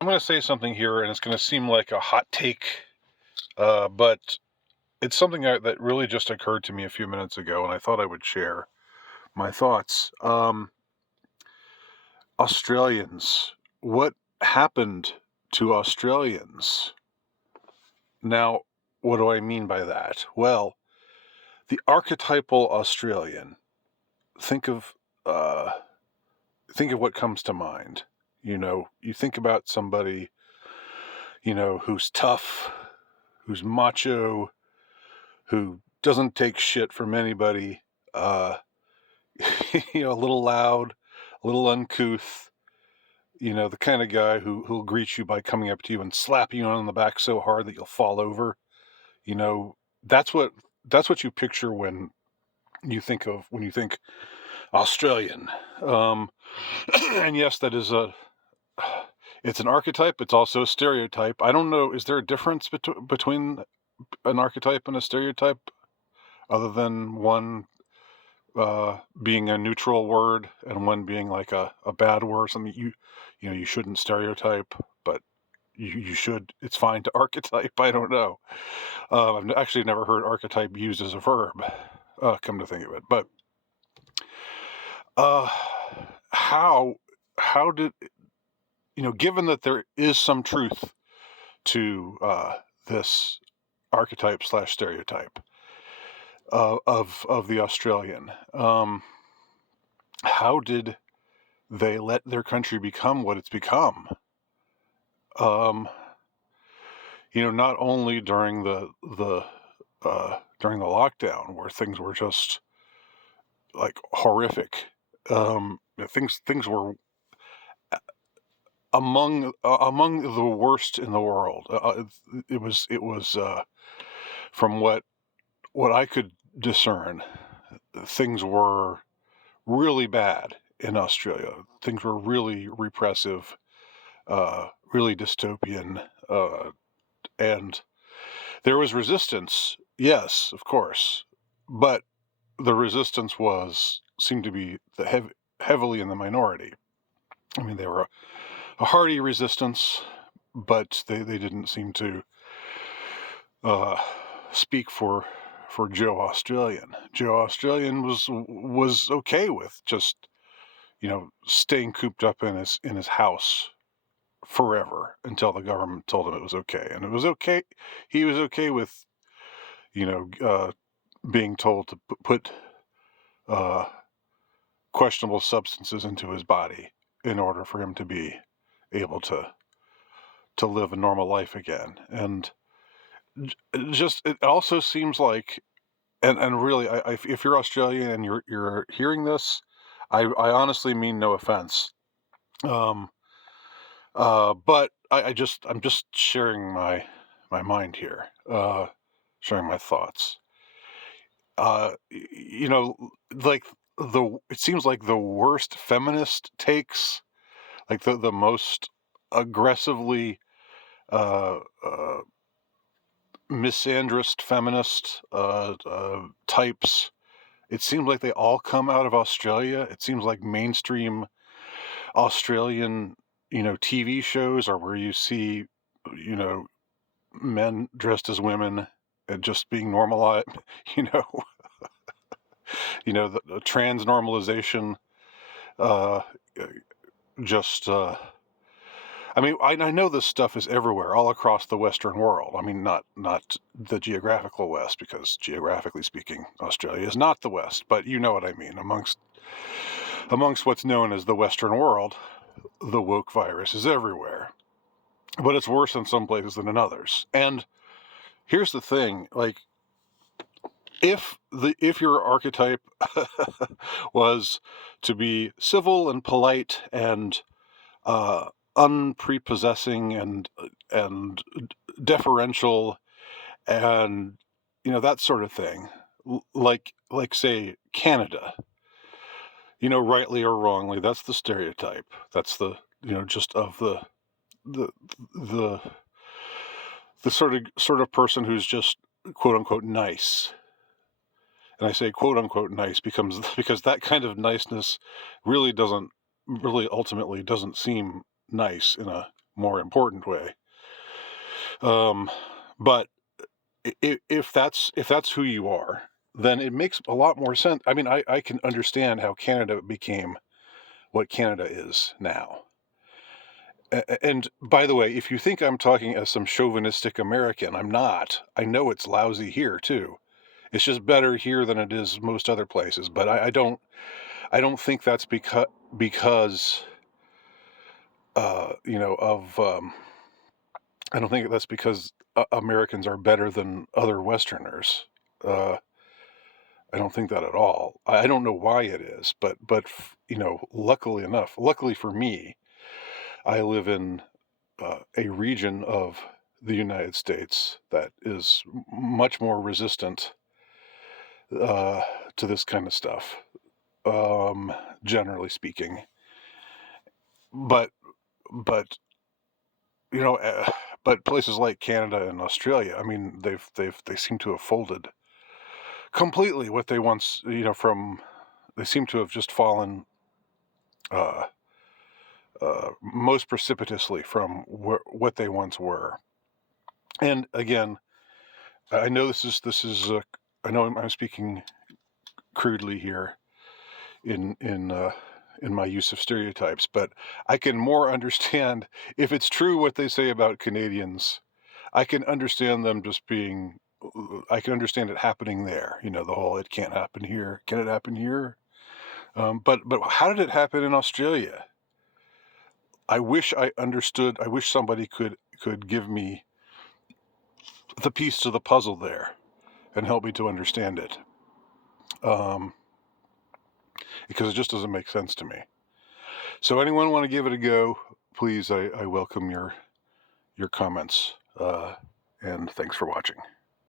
I'm going to say something here, and it's going to seem like a hot take, but it's something that really just occurred to me a few minutes ago, and I thought I would share my thoughts. Australians. What happened to Australians? Now, what do I mean by that? Well, the archetypal Australian. Think of uh, think of what comes to mind. You think about somebody, who's tough, who's macho, who doesn't take shit from anybody, uh, a little loud, a little uncouth, the kind of guy who'll greet you by coming up to you and slapping you on the back so hard that you'll fall over. You know, that's what that's what you picture when you think Australian. Um, and yes, that is it's an archetype. It's also a stereotype. I don't know. Is there a difference between an archetype and a stereotype, other than one being a neutral word and one being like a bad word? Something you shouldn't stereotype, but you should. It's fine to archetype. I don't know. I've actually never heard archetype used as a verb. Come to think of it, but uh, how how did given that there is some truth to this archetype slash stereotype of the Australian. How did they let their country become what it's become? Um, not only during during the lockdown, where things were just like horrific. Things were among the worst in the world. It was from what I could discern, things were really bad in Australia. Things were really repressive, really dystopian, and there was resistance. Yes, of course, but the resistance seemed to be heavily in the minority. I mean, they were a hearty resistance, but they didn't seem to uh, speak for Joe Australian. Joe Australian was okay with just staying cooped up in his house forever until the government told him it was okay, and it was okay. He was okay with you know uh, being told to put uh, questionable substances into his body in order for him to be able to live a normal life again. And just it also seems like, and really, if you're Australian and you're hearing this, I honestly mean no offense. Um, but I'm just sharing my mind here, sharing my thoughts. Like it seems like the worst feminist takes, like the most aggressively uh, uh, misandrist feminist types. It seems like they all come out of Australia. It seems like mainstream Australian, TV shows are where you see, you know, men dressed as women and just being normalized, you know, the trans normalization. Uh, just, I mean, I know this stuff is everywhere, all across the Western world. I mean, not the geographical West, because geographically speaking, Australia is not the West, but you know what I mean. Amongst what's known as the Western world, the woke virus is everywhere, but it's worse in some places than in others. And here's the thing: like, if your archetype was to be civil and polite and unprepossessing and deferential and that sort of thing, like say Canada, rightly or wrongly, that's the stereotype. That's the just of the the the sort of person who's just quote unquote nice. And I say quote unquote nice because that kind of niceness really ultimately doesn't seem nice more important way. But if that's who you are, then it makes a lot more sense. I mean, I can understand how Canada became what Canada is now. And by the way, if you think I'm talking as some chauvinistic American, I'm not. I know it's lousy here too. It's just better here than it is most other places. But I don't think that's because I don't think that's because Americans are better than other Westerners. Uh, I don't think that at all. I don't know why it is, but luckily for me, I live in a region of the United States that is much more resistant uh, to this kind of stuff, generally speaking. But but you know, but places like Canada and Australia, I mean, they seem to have folded completely. What they once, they seem to have just fallen uh, most precipitously from what they once were. And again, I know I know I'm speaking crudely here in my use of stereotypes, but I can more understand if it's true what they say about Canadians. I can understand them just being. I can understand it happening there. The whole "it can't happen here." Can it happen here? But how did it happen in Australia? I wish I understood. I wish somebody could give me the piece to the puzzle there and help me to understand it, um, because it just doesn't make sense to me. So anyone want to give it a go? Please, I welcome your comments. And thanks for watching.